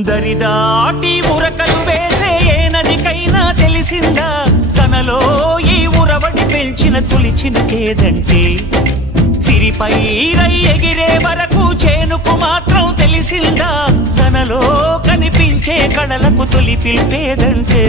దరిదాటి ఉరకలు వేసే ఏ నదికైనా తెలిసిందా? తనలో ఈ ఉరవడి పెంచిన తులిచిన కేదంటే సిరిపై రై ఎగిరే వరకు చేనుకు మాత్రం తెలిసిందా? తనలో కనిపించే కళలకు తొలి పిలిపేదంటే?